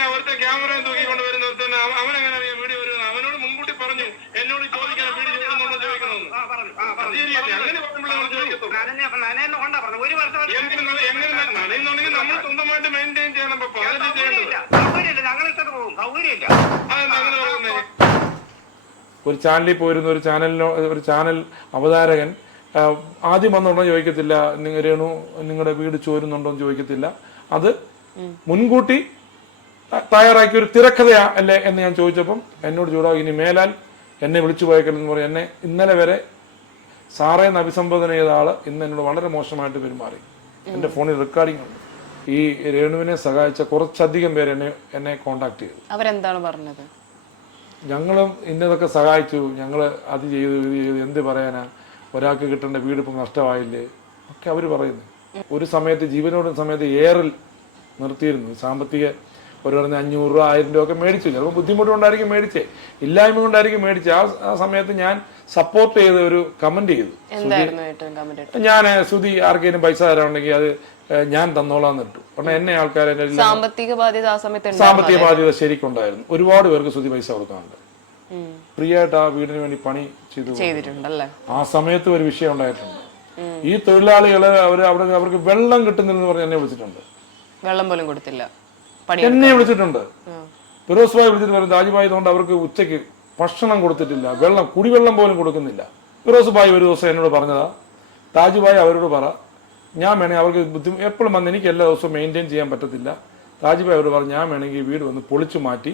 എങ്ങനെ അവരുടെ ക്യാമറ തൂക്കിക്കൊണ്ട് വരുന്ന തന്നെ അവ- അവനെങ്ങനെ അറിയാം വീഡിയോ വരുന്നത് അവനോട് മുൻകൂട്ടി പറഞ്ഞു എന്നോട് ചോദിക്കണം വീഡിയോ ചോദിക്കുന്നുണ്ടോ ചോദിക്കണമെന്ന്. പറയുമ്പോൾ നമ്മൾ സ്വന്തമായിട്ട് മെയിന്റെയിൻ ചെയ്യണം. പപ്പ ചെയ്യേണ്ടത്. ഒരു ചാനലിൽ പോയിരുന്ന ഒരു ചാനലിനോ ഒരു ചാനൽ അവതാരകൻ ആദ്യം വന്നുണ്ടോ ചോദിക്കത്തില്ല. നിങ്ങൾ രേണു നിങ്ങളുടെ വീട് ചോരുന്നുണ്ടോ എന്ന് ചോദിക്കത്തില്ല. അത് മുൻകൂട്ടി തയ്യാറാക്കിയ ഒരു തിരക്കഥയാ അല്ലേ എന്ന് ഞാൻ ചോദിച്ചപ്പം എന്നോട് ചൂടാ ഇനി മേലാൽ എന്നെ വിളിച്ചു പോയേക്കലെന്ന് പറയും എന്നെ ഇന്നലെ വരെ സാറേ എന്ന് അഭിസംബോധന ചെയ്ത ആൾ ഇന്ന് എന്നോട് വളരെ മോശമായിട്ട് പെരുമാറി. എന്റെ ഫോണിൽ റെക്കോർഡിംഗ് ഉണ്ട്. ഈ രേണുവിനെ സഹായിച്ച കുറച്ചധികം പേര് എന്നെ എന്നെ കോണ്ടാക്ട് ചെയ്തു. അവരെന്താണ് പറഞ്ഞത്? ഞങ്ങളും ഇന്നതൊക്കെ സഹായിച്ചു. ഞങ്ങൾ അത് ചെയ്തു ഇത് ചെയ്തു എന്ത് പറയാനാ? ഒരാൾക്ക് കിട്ടേണ്ട വീട് ഇപ്പം നഷ്ടമായില്ലേ? ഒക്കെ അവർ പറയുന്നു. ഒരു സമയത്ത് ജീവനോടും സമയത്ത് ഏറിൽ നിർത്തിയിരുന്നു. സാമ്പത്തിക ഒരു പറഞ്ഞ അഞ്ഞൂറ് രൂപ ആയിരം രൂപ ഒക്കെ മേടിച്ചു. ചിലപ്പോൾ ബുദ്ധിമുട്ട് കൊണ്ടായിരിക്കും മേടിച്ചേ. ഇല്ലായ്മ കൊണ്ടായിരിക്കും മേടിച്ചേ. ആ ആ സമയത്ത് ഞാൻ സപ്പോർട്ട് ചെയ്ത ഒരു കമന്റ് ചെയ്തു. ഞാൻ സുധി ആർക്കെങ്കിലും പൈസ തരാനുണ്ടെങ്കിൽ അത് ഞാൻ തന്നോളാന്ന് ഇട്ടു. കാരണം എന്നെ ആൾക്കാർ സാമ്പത്തിക ബാധ്യത ആ സമയത്ത് സാമ്പത്തിക ബാധ്യത ശരിക്കുണ്ടായിരുന്നു. ഒരുപാട് പേർക്ക് സുധി പൈസ കൊടുക്കാനുണ്ട്. ഉം. ഫ്രീ ആയിട്ട് ആ വീടിന് വേണ്ടി പണി ചെയ്തു ചെയ്തിട്ടുണ്ടല്ലേ? ആ സമയത്ത് ഒരു വിഷയം ഉണ്ടായിട്ടുണ്ട്. ഈ തൊഴിലാളികൾ അവർ അവിടെ അവർക്ക് വെള്ളം കിട്ടുന്നില്ലെന്ന് പറഞ്ഞ് എന്നെ വിളിച്ചിട്ടുണ്ട്. വെള്ളം പോലും കൊടുത്തില്ല. എന്നെ വിളിച്ചിട്ടുണ്ട്. ഫിറോസ് ഭായി വിളിച്ചിട്ട് വരും രാജുഭായതുകൊണ്ട് കൊണ്ട് അവർക്ക് ഉച്ചയ്ക്ക് ഭക്ഷണം കൊടുത്തിട്ടില്ല വെള്ളം കുടിവെള്ളം പോലും കൊടുക്കുന്നില്ല. ഫിറോസ് ഭായി ഒരു ദിവസം എന്നോട് പറഞ്ഞതാ താജുഭായ് അവരോട് പറ ഞാൻ വേണമെങ്കിൽ അവർക്ക് ബുദ്ധിമുട്ട് എപ്പോഴും വന്ന് എനിക്ക് എല്ലാ ദിവസവും മെയിന്റെയിൻ ചെയ്യാൻ പറ്റത്തില്ല. താജുഭായ് അവരോട് പറഞ്ഞു ഞാൻ വേണമെങ്കിൽ വീട് വന്ന് പൊളിച്ചു മാറ്റി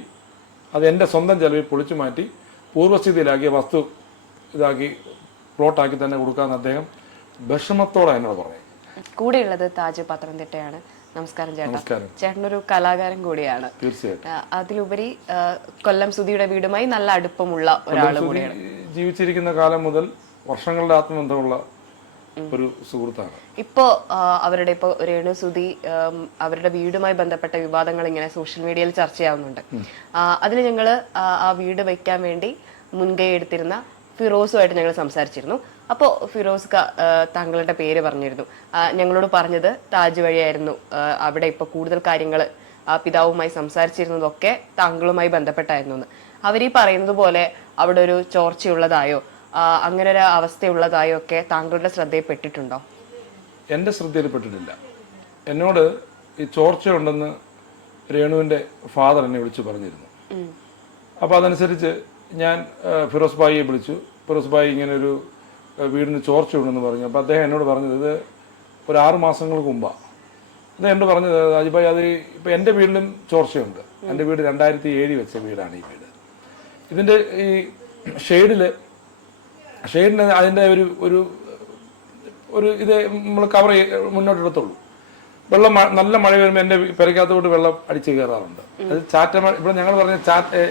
അത് എന്റെ സ്വന്തം ചെലവിൽ പൊളിച്ചു മാറ്റി പൂർവസ്ഥിതിയിലാക്കിയ വസ്തു ഇതാക്കി പ്ലോട്ടാക്കി തന്നെ കൊടുക്കാമെന്ന് അദ്ദേഹം വിഷമത്തോടെ എന്നോട് പറഞ്ഞു. കൂടെയുള്ളത് താജ് പത്തനംതിട്ടയാണ്. നമസ്കാരം ചേട്ടാ. ചേട്ടനൊരു കലാകാരൻ കൂടിയാണ്. അതിലുപരി കൊല്ലം സുധിയുടെ വീടുമായി നല്ല അടുപ്പമുള്ള ഒരാൾ കൂടിയാണ്. ജീവിച്ചിരിക്കുന്ന കാലം മുതൽ വർഷങ്ങളുടെ ആത്മബന്ധമുള്ള ഒരു സുഹൃത്താണ്. ഇപ്പോ അവരുടെ ഇപ്പോ രേണു സുധി ഉം, അവരുടെ വീടുമായി ബന്ധപ്പെട്ട വിവാദങ്ങൾ ഇങ്ങനെ സോഷ്യൽ മീഡിയയിൽ ചർച്ചയാവുന്നുണ്ട് അതിന് ഞങ്ങൾ ആ വീട് വയ്ക്കാൻ വേണ്ടി മുൻകൈ എടുത്തിരുന്ന ഫിറോസുമായിട്ട് ഞങ്ങൾ സംസാരിച്ചിരുന്നു. അപ്പോൾ ഫിറോസ് ക- താങ്കളുടെ പേര് പറഞ്ഞിരുന്നു. ഞങ്ങളോട് പറഞ്ഞത് താജ് വഴിയായിരുന്നു. അവിടെ ഇപ്പോൾ കൂടുതൽ കാര്യങ്ങൾ ആ പിതാവുമായി സംസാരിച്ചിരുന്നതൊക്കെ താങ്കളുമായി ബന്ധപ്പെട്ടായിരുന്നു എന്ന്. അവരീ പറയുന്നത് പോലെ അവിടെ ഒരു ചോർച്ചയുള്ളതായോ അങ്ങനെ ഒരു അവസ്ഥയുള്ളതായോ ഒക്കെ താങ്കളുടെ ശ്രദ്ധയിൽപ്പെട്ടിട്ടുണ്ടോ എന്റെ ശ്രദ്ധയിൽപ്പെട്ടിട്ടില്ല എന്നോട് ഈ ചോർച്ചയുണ്ടെന്ന് രേണുവിന്റെ ഫാദർ എന്നെ വിളിച്ചു പറഞ്ഞിരുന്നു. അപ്പോൾ അതനുസരിച്ച് ഞാൻ ഫിറോസ് ഭായിയെ വിളിച്ചു. ഫിറോസ് ഭായി ഇങ്ങനെ ഒരു ആ, ചോർച്ച ഉണ്ടെന്ന് പറഞ്ഞു. അപ്പോൾ അദ്ദേഹം എന്നോട് പറഞ്ഞത് ഇത് ഒരു ആറ് മാസങ്ങൾക്ക് മുമ്പാണ് അദ്ദേഹം എന്നോട് പറഞ്ഞത് അജിബായി അത് ഇപ്പം എന്റെ വീട്ടിലും ചോർച്ചയുണ്ട്. എന്റെ വീട് രണ്ടായിരത്തി ഏഴിൽ വെച്ച വീടാണ് ഈ വീട്. ഇതിന്റെ ഈ ഷെയ്ഡിൽ ഷെയ്ഡിന് അതിന്റെ ഒരു ഒരു ഒരു ഇത് നമ്മൾ കവർ മുന്നോട്ടെടുത്തുള്ളൂ വെള്ളം നല്ല മഴ വരുമ്പോൾ എന്റെ പെരക്കകത്തോട്ട് വെള്ളം അടിച്ചു കയറാറുണ്ട്. അത് ചാറ്റ മഴ ഇവിടെ ഞങ്ങൾ പറഞ്ഞ ചാറ്റ്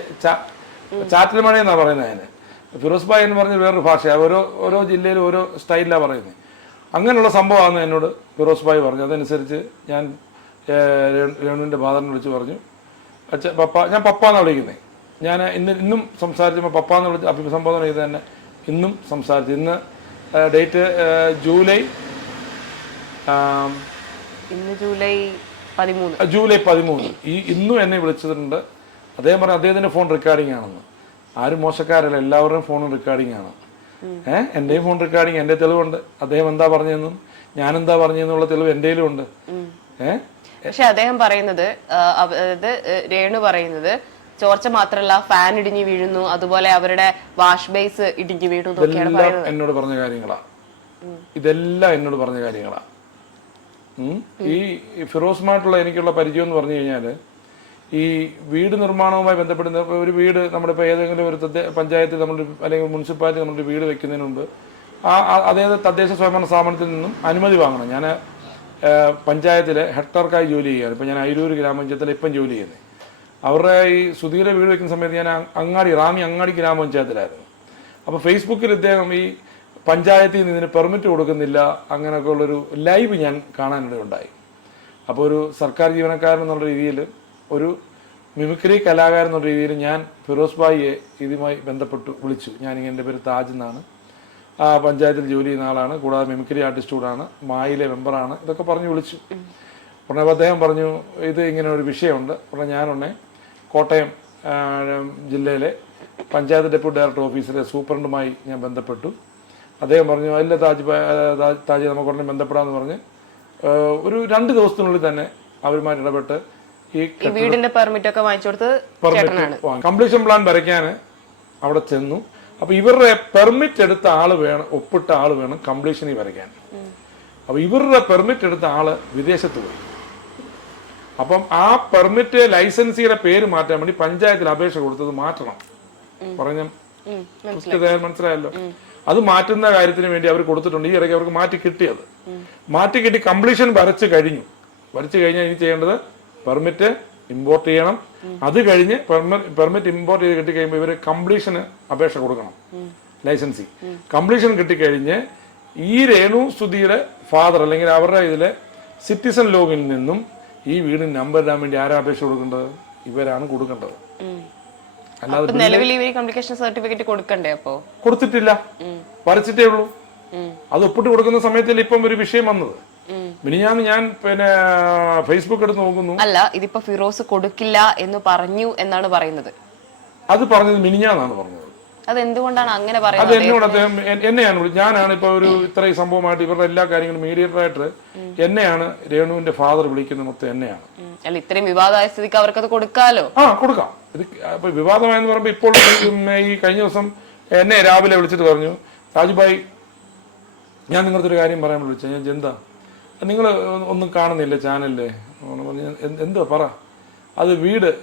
ചാറ്റൽ മഴ എന്നാണ് പറയുന്നത് അതിന്? ഫിറോസ് ഭായ് എന്ന് പറഞ്ഞ വേറൊരു ഭാഷയാണ് ഓരോ ഓരോ ജില്ലയിലും ഓരോ സ്റ്റൈലിലാണ് പറയുന്നത് അങ്ങനെയുള്ള സംഭവമാണ് എന്നോട് ഫിറോസ് ഭായ് പറഞ്ഞു അതനുസരിച്ച് ഞാൻ രേണുവിന്റെ ഫാദറിനെ വിളിച്ച് പറഞ്ഞു. അച്ഛ പപ്പ ഞാൻ പപ്പ എന്നാണ് വിളിക്കുന്നത് ഞാൻ ഇന്ന് ഇന്നും സംസാരിച്ചപ്പോൾ പപ്പ എന്ന് വിളിച്ച് അഭിസംബോധന ചെയ്ത് തന്നെ ഇന്നും സംസാരിച്ചു. ഇന്ന് ഡേറ്റ് ജൂലൈ ഇന്ന് ജൂലൈ പതിമൂന്ന്. ജൂലൈ പതിമൂന്ന്. ഈ ഇന്നും എന്നെ വിളിച്ചിട്ടുണ്ട്. അദ്ദേഹം പറഞ്ഞു അദ്ദേഹത്തിന്റെ ഫോൺ റെക്കോർഡിംഗ് ആണെന്ന്. ആരും മോശക്കാരല്ല എല്ലാവരുടെയും ഫോണും റെക്കോർഡിംഗ് ആണ്. ഏഹ്? എന്റെയും ഫോൺ റെക്കോർഡിംഗ് എന്റെ തെളിവുണ്ട്. അദ്ദേഹം എന്താ പറഞ്ഞതെന്നും ഞാൻ എന്താ പറഞ്ഞെന്നുള്ള തെളിവ് എന്റെയിലും ഉണ്ട്. ഏഹ്? പക്ഷെ അദ്ദേഹം പറയുന്നത് അതായത് രേണു പറയുന്നത് ചോർച്ച മാത്രല്ല ഫാൻ ഇടിഞ്ഞു വീഴുന്നു അതുപോലെ അവരുടെ വാഷ് ബേസ് ഇടിഞ്ഞു വീഴുന്നു എന്നോട് പറഞ്ഞ കാര്യങ്ങളാ. ഇതെല്ലാം എന്നോട് പറഞ്ഞ കാര്യങ്ങളാ. ഈ ഫിറോസുമായിട്ടുള്ള എനിക്കുള്ള പരിചയം എന്ന് പറഞ്ഞു കഴിഞ്ഞാൽ ഈ വീട് നിർമ്മാണവുമായി ബന്ധപ്പെടുന്ന ഒരു വീട് നമ്മുടെ ഇപ്പോൾ ഏതെങ്കിലും ഒരു പഞ്ചായത്ത് പഞ്ചായത്തിൽ നമ്മൾ അല്ലെങ്കിൽ മുനിസിപ്പാലിറ്റി നമ്മളൊരു വീട് വെക്കുന്നതിന് മുമ്പ് ആ അതായത് തദ്ദേശ സ്വയംഭരണ സ്ഥാപനത്തിൽ നിന്നും അനുമതി വാങ്ങണം. ഞാൻ പഞ്ചായത്തിലെ ഹെക്ടർക്കായി ജോലി ചെയ്യുകയാണ്. ഇപ്പം ഞാൻ അയിരൂർ ഗ്രാമപഞ്ചായത്തിൽ ഇപ്പം ജോലി ചെയ്യുന്നത് അവരുടെ ഈ സുധീര വീട് വെക്കുന്ന സമയത്ത് ഞാൻ അങ്ങാടി റാമി അങ്ങാടി ഗ്രാമപഞ്ചായത്തിലായിരുന്നു. അപ്പോൾ ഫേസ്ബുക്കിൽ ഇദ്ദേഹം ഈ പഞ്ചായത്തിൽ നിന്ന് ഇതിന് പെർമിറ്റ് കൊടുക്കുന്നില്ല അങ്ങനെയൊക്കെ ഉള്ളൊരു ലൈവ് ഞാൻ കാണാനിടയുണ്ടായി. അപ്പോൾ ഒരു സർക്കാർ ജീവനക്കാരൻ എന്നുള്ള രീതിയിൽ ഒരു മിമിക്രി കലാകാരൻ എന്ന രീതിയിൽ ഞാൻ ഫിറോസ് ഭായിയെ ഇതുമായി ബന്ധപ്പെട്ട് വിളിച്ചു. ഞാനിങ്ങനെ എന്റെ പേര് താജ് എന്നാണ്. ആ പഞ്ചായത്തിൽ ജോലി ചെയ്യുന്ന ആളാണ്. കൂടാതെ മിമിക്രി ആർട്ടിസ്റ്റ് കൂടാണ് മായിലെ മെമ്പറാണ്. ഇതൊക്കെ പറഞ്ഞു വിളിച്ചു. ഉടനെ അദ്ദേഹം പറഞ്ഞു ഇത് ഇങ്ങനെ ഒരു വിഷയമുണ്ട്. ഉടനെ ഞാനുടനെ കോട്ടയം ജില്ലയിലെ പഞ്ചായത്ത് ഡെപ്യൂട്ടി ഡയറക്ടർ ഓഫീസിലെ സൂപ്രണ്ടുമായി ഞാൻ ബന്ധപ്പെട്ടു. അദ്ദേഹം പറഞ്ഞു അല്ല താജ് താജ് നമുക്ക് ഉടനെ ബന്ധപ്പെടാമെന്ന് പറഞ്ഞ് ഒരു രണ്ട് ദിവസത്തിനുള്ളിൽ തന്നെ അവരുമായിട്ട് ഇടപെട്ട് ഈ വീടിന്റെ പെർമിറ്റ് ഒക്കെ വാങ്ങിച്ചു കൊടുത്ത് കംപ്ലീഷൻ പ്ലാൻ വരയ്ക്കാൻ അവിടെ ചെന്നു. അപ്പൊ ഇവരുടെ പെർമിറ്റ് എടുത്ത ആൾ വേണം ഒപ്പിട്ട ആൾ വേണം കംപ്ലീഷനിൽ വരയ്ക്കാൻ. അപ്പൊ ഇവരുടെ പെർമിറ്റ് എടുത്ത ആൾ വിദേശത്ത് പോയി. അപ്പം ആ പെർമിറ്റ് ലൈസൻസിയുടെ പേര് മാറ്റാൻ വേണ്ടി പഞ്ചായത്തിൽ അപേക്ഷ കൊടുത്തത് മാറ്റണം. പറഞ്ഞ മനസ്സിലായല്ലോ? അത് മാറ്റുന്ന കാര്യത്തിന് വേണ്ടി അവർ കൊടുത്തിട്ടുണ്ട്. ഈ ഇടയ്ക്ക് അവർക്ക് മാറ്റി കിട്ടിയത്. മാറ്റി കിട്ടി കംപ്ലീഷൻ വരച്ച് കഴിഞ്ഞു. വരച്ച് കഴിഞ്ഞാൽ ഇനി ചെയ്യേണ്ടത് പെർമിറ്റ് ഇമ്പോർട്ട് ചെയ്യണം. അത് കഴിഞ്ഞ് പെർമിറ്റ് ഇമ്പോർട്ട് ചെയ്ത് കിട്ടി കഴിയുമ്പോൾ ഇവർ കംപ്ലീഷന് അപേക്ഷ കൊടുക്കണം. ലൈസൻസി. കംപ്ലീഷൻ കിട്ടിക്കഴിഞ്ഞ് ഈ രേണു സ്തുതിയുടെ ഫാദർ അല്ലെങ്കിൽ അവരുടെ ഇതിലെ സിറ്റിസൺ ലോഗിൽ നിന്നും ഈ വീടിന് നമ്പർ ഇടാൻ വേണ്ടി ആരാ അപേക്ഷ കൊടുക്കേണ്ടത്? ഇവരാണ് കൊടുക്കേണ്ടത്. അല്ലാതെ അപ്പൊ നിലവിൽ ഇവർ കമ്മ്യൂണിക്കേഷൻ സർട്ടിഫിക്കറ്റ് കൊടുക്കണ്ടേ അപ്പോ? കൊടുത്തിട്ടില്ല. വരച്ചിട്ടേ ഉള്ളൂ. അത് ഒപ്പിട്ട് കൊടുക്കുന്ന സമയത്തല്ലേ ഇപ്പം ഒരു വിഷയം വന്നത്. മിനിഞ്ഞാന്ന് ഞാൻ പിന്നെ ഫേസ്ബുക്ക് എടുത്ത് നോക്കുന്നു. അല്ല ഇതിപ്പോ ഫിറോസ് കൊടുക്കില്ല എന്ന് പറഞ്ഞു എന്നാണ് പറയുന്നത്. അത് പറഞ്ഞത് മിനിഞ്ഞാന്നാണ് പറഞ്ഞത്. അത് എന്തുകൊണ്ടാണ് അങ്ങനെ അത് പറയുന്നത് എന്നോട് അദ്ദേഹം എന്നെയാണ് ഞാനാണ് ഇപ്പൊ ഒരു ഇത്രയും സംഭവമായിട്ട് ഇവരുടെ എല്ലാ കാര്യങ്ങളും മീഡിയറായിട്ട് ആയിട്ട് എന്നെയാണ് രേണുവിന്റെ ഫാദർ വിളിക്കുന്നത് മൊത്തം എന്നെയാണ്. അല്ല ഇത്രയും വിവാദമായ സ്ഥിതിക്ക് അവർക്ക് അത് കൊടുക്കാലോ? ആ കൊടുക്കാം. ഇത് ഇപ്പൊ വിവാദമായെന്ന് പറയുമ്പോൾ ഇപ്പോൾ ഈ കഴിഞ്ഞ ദിവസം എന്നെ രാവിലെ വിളിച്ചിട്ട് പറഞ്ഞു രാജുഭായ് ഞാൻ നിങ്ങളുടെ ഒരു കാര്യം പറയാൻ വിളിച്ചത് ഞാൻ ജന്ത നിങ്ങൾ ഒന്നും കാണുന്നില്ല ചാനലിൽ? പറഞ്ഞു "എന്ത്- പറ? അത് വീട്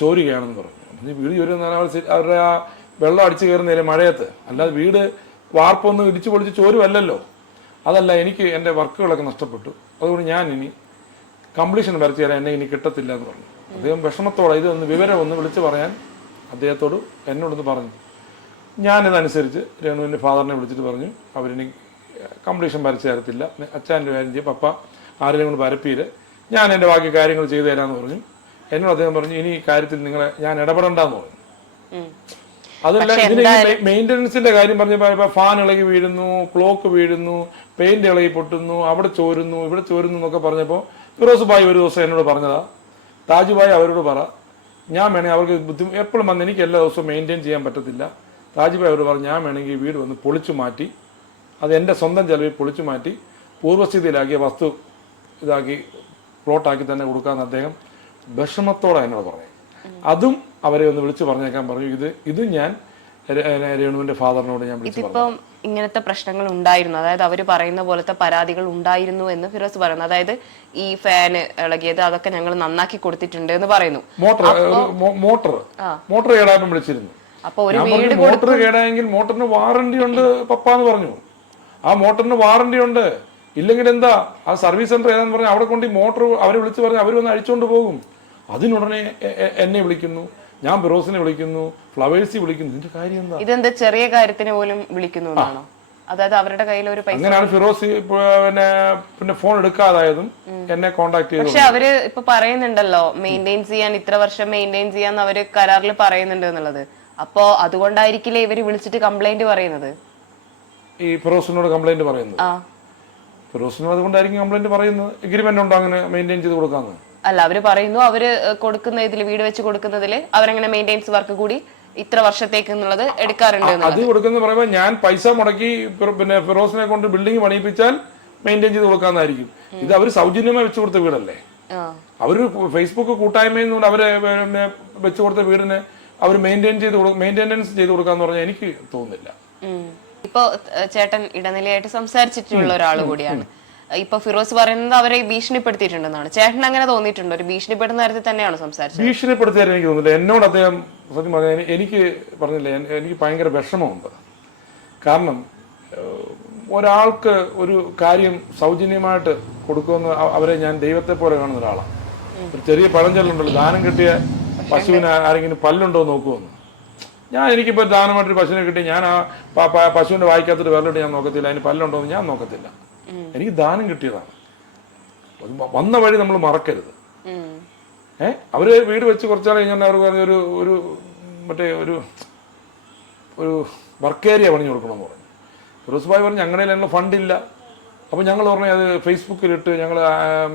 ചോരുകയാണെന്ന് പറഞ്ഞു. വീട് ചോരുന്ന അവരുടെ ആ വെള്ളം അടിച്ചു കയറുന്നില്ല മഴയത്ത്. അല്ലാതെ വീട് വാർപ്പൊന്നും ഇടിച്ചു പൊളിച്ച് ചോരുമല്ലല്ലോ അതല്ല എനിക്ക് എന്റെ വർക്കുകളൊക്കെ നഷ്ടപ്പെട്ടു. അതുകൊണ്ട് ഞാൻ ഇനി കംപ്ലീഷൻ വരച്ച് തരാൻ എന്നെ ഇനി കിട്ടത്തില്ല എന്ന് പറഞ്ഞു. അദ്ദേഹം വിഷമത്തോടെ ഒന്ന് വിവരം ഒന്ന് വിളിച്ചു പറയാൻ അദ്ദേഹത്തോട് എന്നോടൊന്ന് പറഞ്ഞു. ഞാനിതനുസരിച്ച് രേണുവിന്റെ ഫാദറിനെ വിളിച്ചിട്ട് പറഞ്ഞു. അവരിനി കംപ്ലീഷൻ വരച്ച് തരത്തില്ല. അച്ഛന്റെ കാര്യം ചെയ്യും. പപ്പ ആരെങ്കിലും കൊണ്ട് വരപ്പീര് ഞാൻ എന്റെ ബാക്കി കാര്യങ്ങൾ ചെയ്തു തരാമെന്ന് പറഞ്ഞു. എന്നോട് അദ്ദേഹം പറഞ്ഞു ഇനി കാര്യത്തിൽ നിങ്ങളെ ഞാൻ ഇടപെടണ്ടെന്ന് പറഞ്ഞു. അതല്ല ഇതിന് മെയിന്റനൻസിന്റെ കാര്യം പറഞ്ഞപ്പോൾ ഫാൻ ഇളകി വീഴുന്നു ക്ലോക്ക് വീഴുന്നു പെയിന്റ് ഇളകി പൊട്ടുന്നു അവിടെ ചോരുന്നു ഇവിടെ ചോരുന്നു എന്നൊക്കെ പറഞ്ഞപ്പോൾ ഫിറോസ് ഭായ് ഒരു ദിവസം എന്നോട് പറഞ്ഞതാ. താജു ഭായ് അവരോട് പറ ഞാൻ വേണമെങ്കിൽ അവർക്ക് ബുദ്ധിമുട്ട് എപ്പോഴും വന്ന് എനിക്ക് എല്ലാ ദിവസവും മെയിന്റെയിൻ ചെയ്യാൻ പറ്റത്തില്ല. താജു ഭായ് അവരോട് പറഞ്ഞു ഞാൻ വേണമെങ്കിൽ വീട് വന്ന് പൊളിച്ചു മാറ്റി അത് എന്റെ സ്വന്തം ചെലവിൽ പൊളിച്ചു മാറ്റി പൂർവസ്ഥിതിയിലാക്കിയ വസ്തു ഇതാക്കി പ്ലോട്ടാക്കി തന്നെ കൊടുക്കാമെന്ന് അദ്ദേഹം വിഷമത്തോടെ എന്നോട് പറഞ്ഞു. അതും അവരെ ഒന്ന് വിളിച്ചു പറഞ്ഞേക്കാൻ പറഞ്ഞു. ഇത് ഇത് ഞാൻ രേണുവിന്റെ ഫാദറിനോട് ഞാൻ ഇതിപ്പം ഇങ്ങനത്തെ പ്രശ്നങ്ങൾ ഉണ്ടായിരുന്നു. അതായത് അവർ പറയുന്ന പോലത്തെ പരാതികൾ ഉണ്ടായിരുന്നു എന്ന് ഫിറോസ് പറയുന്നു. അതായത് ഈ ഫാന് ഇളകിയത് അതൊക്കെ ഞങ്ങൾ നന്നാക്കി കൊടുത്തിട്ടുണ്ട് എന്ന് പറയുന്നു. മോട്ടർ മോട്ടർ മോട്ടർ കേടായപ്പം വിളിച്ചിരുന്നു. അപ്പൊ ഒരു വീട് മോട്ടർ കേടായെങ്കിൽ മോട്ടറിന് വാറണ്ടി ഉണ്ട് പപ്പ എന്ന് പറഞ്ഞു. ആ മോട്ടറിന് വാറണ്ടി ഉണ്ട്. ഇല്ലെങ്കിൽ എന്താ? ആ സർവീസ് സെന്റർ ഏതാന്ന് പറഞ്ഞാൽ അവിടെ കൊണ്ട് ഈ മോട്ടർ അവരെ വിളിച്ച് പറഞ്ഞ് അവർ വന്ന് അഴിച്ചുകൊണ്ട് പോകും. അതിനുടനെ എന്നെ വിളിക്കുന്നു. ഞാൻ ബിറോസിനെ വിളിക്കുന്നു. ഫ്ലവേഴ്സി വിളിക്കുന്നു. ഇതിന്റെ കാര്യം എന്താ? ഇതെന്താ ചെറിയ കാര്യത്തിന് പോലും വിളിക്കുന്നു അതായത് അവരുടെ കയ്യിൽ ഒരു പൈസ അങ്ങനെയാണ് ഫിറോസ് പിന്നെ പിന്നെ ഫോൺ എടുക്കാതായതും എന്നെ കോണ്ടാക്ട് ചെയ്തു പക്ഷെ അവർ ഇപ്പൊ പറയുന്നുണ്ടല്ലോ മെയിന്റെയിൻ ചെയ്യാൻ ഇത്ര വർഷം മെയിന്റെയിൻ ചെയ്യാന്ന് അവർ കരാറിൽ പറയുന്നുണ്ട് എന്നുള്ളത്. അപ്പോ അതുകൊണ്ടായിരിക്കില്ലേ ഇവർ വിളിച്ചിട്ട് കംപ്ലൈന്റ് പറയുന്നത്? ഈ ഫിറോസിനോട് കംപ്ലൈന്റ് പറയുന്നത്. ഫിറോസിനോട് അതുകൊണ്ടായിരിക്കും കംപ്ലൈന്റ് പറയുന്നത്. എഗ്രിമെന്റ് ഉണ്ടോ അങ്ങനെ മെയിന്റെയിൻ ചെയ്ത് കൊടുക്കാന്ന്? അല്ല അവർ പറയുന്നു അവർ കൊടുക്കുന്ന ഇതിൽ വീട് വെച്ച് കൊടുക്കുന്നതിൽ അവരങ്ങനെ മെയിന്റെയിൻസ് വർക്ക് കൂടി ഇത്ര വർഷത്തേക്ക് എന്നുള്ളത് എടുക്കാറുണ്ട് അത് കൊടുക്കുന്ന പറയുമ്പോൾ ഞാൻ പൈസ മുടക്കി പിന്നെ ഫിറോസിനെ കൊണ്ട് ബിൽഡിംഗ് പണിയിപ്പിച്ചാൽ മെയിന്റെയിൻ ചെയ്ത് കൊടുക്കാന്നായിരിക്കും. ഇത് അവർ സൗജന്യമായി വെച്ചു കൊടുത്ത വീടല്ലേ? ആ. അവർ ഫേസ്ബുക്ക് കൂട്ടായ്മയിൽ നിന്ന് അവർ വെച്ചു കൊടുത്ത വീടിന് അവർ മെയിന്റെയിൻ ചെയ്ത് മെയിന്റെനൻസ് ചെയ്ത് കൊടുക്കാന്ന് പറഞ്ഞാൽ എനിക്ക് തോന്നുന്നില്ല. ഉം. ഇപ്പൊ ഏഹ്, ചേട്ടൻ ഇടനിലയായിട്ട് സംസാരിച്ചിട്ടുള്ള ഒരാൾ കൂടിയാണ്. ഇപ്പൊ ഫിറോസ് പറയുന്നത് അവരെ ഭീഷണിപ്പെടുത്തിയിട്ടുണ്ടെന്നാണ്. ചേട്ടൻ അങ്ങനെ തോന്നിയിട്ടുണ്ട്. ഒരു ഭീഷണിപ്പെടുന്ന കാര്യത്തിൽ തന്നെയാണ് സംസാരിച്ചത്? ഭീഷണിപ്പെടുത്തിയാൽ എനിക്ക് തോന്നുന്നില്ല. എന്നോട് അദ്ദേഹം സത്യം പറഞ്ഞാൽ എനിക്ക് പറഞ്ഞില്ല എനിക്ക് ഭയങ്കര വിഷമമുണ്ട്. കാരണം ഒരാൾക്ക് ഒരു കാര്യം സൗജന്യമായിട്ട് കൊടുക്കുമെന്ന് അവരെ ഞാൻ ദൈവത്തെ പോലെ കാണുന്ന ഒരാളാണ്. ഒരു ചെറിയ പഴഞ്ചൊല്ലുണ്ടല്ലോ ദാനം കിട്ടിയ പശുവിന് ആരെങ്കിലും പല്ലുണ്ടോ നോക്കുമെന്ന്. ഞാൻ എനിക്കിപ്പോൾ ദാനമായിട്ടൊരു പശുവിനെ കിട്ടി ഞാൻ ആ പശുവിന്റെ വായിക്കാത്തൊരു വിരലിട്ട് ഞാൻ നോക്കത്തില്ല. അതിന് പല്ലുണ്ടോ എന്ന് ഞാൻ നോക്കത്തില്ല. എനിക്ക് ദാനം കിട്ടിയതാണ്. വന്ന വഴി നമ്മൾ മറക്കരുത്. ഏ? അവർ വീട് വെച്ച് കുറച്ചാൾ കഴിഞ്ഞാൽ അവർ പറഞ്ഞ ഒരു ഒരു മറ്റേ ഒരു ഒരു വർക്ക് ഏരിയ പണിഞ്ഞു കൊടുക്കണം എന്ന് പറഞ്ഞു. ഫിറോസ് ഭായ് പറഞ്ഞു ഞങ്ങളുടെ ഞങ്ങൾ ഫണ്ടില്ല അപ്പോൾ ഞങ്ങൾ പറഞ്ഞു അത് ഫേസ്ബുക്കിലിട്ട് ഞങ്ങൾ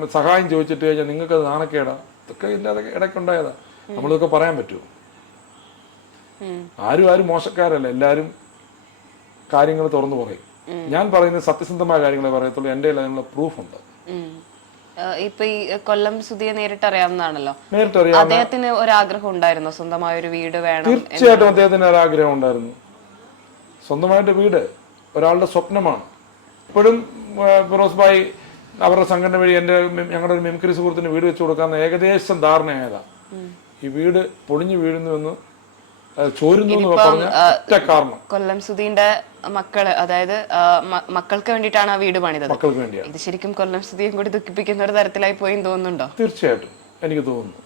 സഹായം ചോദിച്ചിട്ട് കഴിഞ്ഞാൽ നിങ്ങൾക്ക് അത് നാണക്കേടാ. ഇതൊക്കെ ഇല്ലാതെ ഇടയ്ക്കുണ്ടായതാ. നമ്മളിതൊക്കെ പറയാൻ പറ്റുമോ. ആരും ആരും മോശക്കാരല്ല എല്ലാവരും കാര്യങ്ങൾ തുറന്നു പറയും. ഞാൻ പറയുന്നത് സത്യസന്ധമായ കാര്യങ്ങളെ പറയത്തുള്ളൂ എന്റെ അതിനുള്ള പ്രൂഫ് ഉണ്ട് ഇപ്പൊ ഈ കൊല്ലം സുധിയെ നേരിട്ട് അറിയാവുന്നതാണല്ലോ. നേരിട്ട് അറിയാം അദ്ദേഹത്തിന് ഒരാഗ്രഹം ഉണ്ടായിരുന്നോ? സ്വന്തമായ ഒരു വീട് വേണം തീർച്ചയായിട്ടും അദ്ദേഹത്തിന് ഒരാഗ്രഹം ഉണ്ടായിരുന്നു. സ്വന്തമായിട്ട് വീട് ഒരാളുടെ സ്വപ്നമാണ്. ഇപ്പോഴും ഫിറോസ് ഭായി അവരുടെ സംഘടന വഴി എന്റെ ഞങ്ങളുടെ ഒരു മിമിക്രി സുഹൃത്തിന് വീട് വെച്ചു കൊടുക്കാൻ ഏകദേശം ധാരണയായതാ. ഈ വീട് പൊളിഞ്ഞു വീഴുന്നുവെന്ന് ചോരുന്നു കൊല്ലം സുധീന്റെ മക്കൾ അതായത് മക്കൾക്ക് വേണ്ടിട്ടാണ് ആ വീട് പണിതത്. ഇത് ശരിക്കും കൊല്ലം സുധീയും കൂടി ദുഃഖിപ്പിക്കുന്ന ഒരു തരത്തിലായി പോയി തോന്നുന്നുണ്ടോ? തീർച്ചയായിട്ടും. എനിക്ക് തോന്നുന്നു.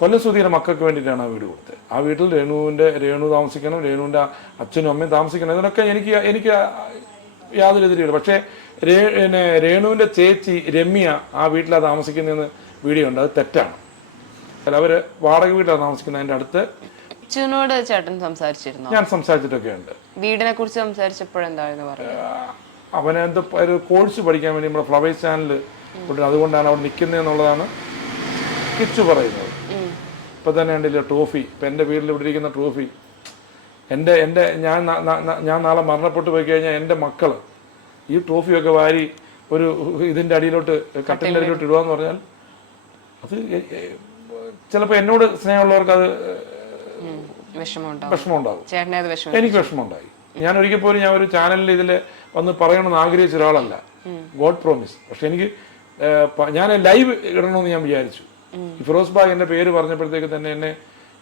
കൊല്ലം സുധീന്റെ മക്കൾക്ക് വേണ്ടിയിട്ടാണ് ആ വീട് കൊടുത്തത്. ആ വീട്ടിൽ രേണുവിന്റെ രേണു താമസിക്കണം രേണുവിന്റെ അച്ഛനും അമ്മയും താമസിക്കണം. ഇതിനൊക്കെ എനിക്ക് എനിക്ക് യാതൊരു എതിരില്ല. പക്ഷേ രേണുവിന്റെ ചേച്ചി രമ്യ ആ വീട്ടിലാണ് താമസിക്കുന്നതെന്ന് വീഡിയോ ഉണ്ട്. അത് തെറ്റാണ്. അല്ല അവർ വാടക വീട്ടിലാണ് താമസിക്കുന്നത്. അതിന്റെ അടുത്ത് അച്ഛനോട് ചേട്ടൻ സംസാരിച്ചിരുന്നു? ഞാൻ സംസാരിച്ചിട്ടൊക്കെ ഉണ്ട് വീടിനെ കുറിച്ച് സംസാരിച്ചപ്പോഴെന്തായിരുന്നു പറഞ്ഞു അവന് എന്തോ ഒരു കോഴ്സ് പഠിക്കാൻ വേണ്ടി നമ്മുടെ ഫ്ലവേഴ്സ് ചാനൽ അതുകൊണ്ടാണ് അവിടെ നിൽക്കുന്നതെന്നുള്ളതാണ് കിച്ചു പറയുന്നത്. ഇപ്പം തന്നെ ഉണ്ടല്ലോ ട്രോഫി. ഇപ്പൊ എന്റെ വീട്ടിൽ ഇവിടെ ഇരിക്കുന്ന ട്രോഫി. എന്റെ എന്റെ ഞാൻ ഞാൻ നാളെ മരണപ്പെട്ടു പോയി കഴിഞ്ഞാൽ എന്റെ മക്കൾ ഈ ട്രോഫിയൊക്കെ വാരി ഒരു ഇതിന്റെ അടിയിലോട്ട് കട്ടിന്റെ അടിയിലോട്ട് ഇടുക എന്ന് പറഞ്ഞാൽ അത് ചിലപ്പോൾ എന്നോട് സ്നേഹമുള്ളവർക്ക് അത്. വിഷമമുണ്ടാവും. എനിക്ക് വിഷമമുണ്ടായി. ഞാൻ ഒരിക്കൽ പോലും ഞാൻ ഒരു ചാനലിൽ ഇതിൽ വന്ന് പറയണമെന്ന് ആഗ്രഹിച്ച ഒരാളല്ല. ഗോഡ് പ്രോമിസ് പക്ഷെ എനിക്ക് ഞാൻ ലൈവ് ഇടണമെന്ന് ഞാൻ വിചാരിച്ചു. ഫിറോസ് ബാഗ് എന്റെ പേര് പറഞ്ഞപ്പോഴത്തേക്ക് തന്നെ എന്നെ